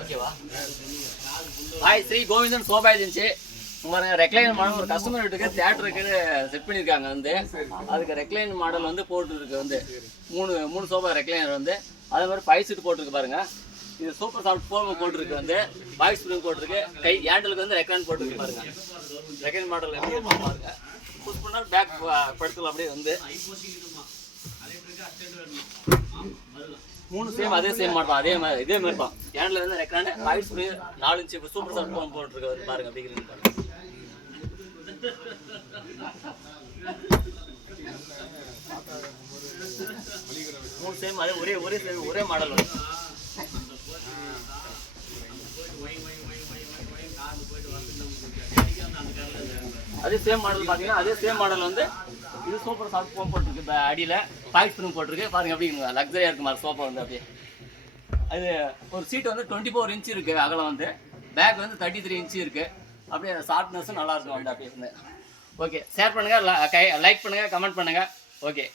ஓகேவா? Hi, Shri Govindan sofa agency. Recline model ஒரு customer வீட்டுக்கு தியேட்டருக்கு செட் பண்ணியிருக்காங்க. வந்து அதுக்கு ரெக்லைன் மாடல் வந்து போட்டுருக்கு. வந்து மூணு சோபா ரெக்லைனர் வந்து அதே மாதிரி 5 சீட் போட்டிருக்கு பாருங்க. இது சூப்பர் சாஃப்ட் ஃபோம் போட்டிருக்கு. வந்து வாய்ஸ் ஸ்ப்ரிங் போட்டிருக்கு. கை ஹேண்டலுக்கு வந்து ரெக்லைன் போட்டிருக்கு பாருங்க. ரெக்லைன் மாடல் எப்படி பாருங்க. புஷ் பண்ணால் பேக் படுத்துக்கலாம். அப்படியே வந்து 3 சேம் அதே சேம் மாட்டோம். அதே மாதிரி இதே மாதிரி தான். ஹேண்டில் வந்து recline wise spring 4 inch super soft foam போட்டிருக்கு பாருங்க. அப்படி பாருங்க. சேம் அதே ஒரே மாடல் வந்து அதே சேம் மாடல் பார்த்தீங்கன்னா அதே சேம் மாடல் வந்து இது சூப்பர் சாஃப்ட் ஃபோம் போட்டிருக்கு. இப்போ அடியில் பாய்ஸ் ஸ்ப்ரிங் போட்டிருக்கு பாருங்க. அப்படிங்க லக்ஸரியாக இருக்கு மாதிரி சோஃபா வந்து. அப்படியே அது ஒரு சீட் வந்து 24 இன்ச்சு இருக்குது அகலம். வந்து பேக் வந்து 33 இன்ச்சு இருக்குது. அப்படியே சாஃப்ட்னஸும் நல்லாயிருக்கும் வந்து. அப்படியே வந்து ஓகே. ஷேர் பண்ணுங்கள், லைக் பண்ணுங்கள், கமெண்ட் பண்ணுங்கள். ஓகே.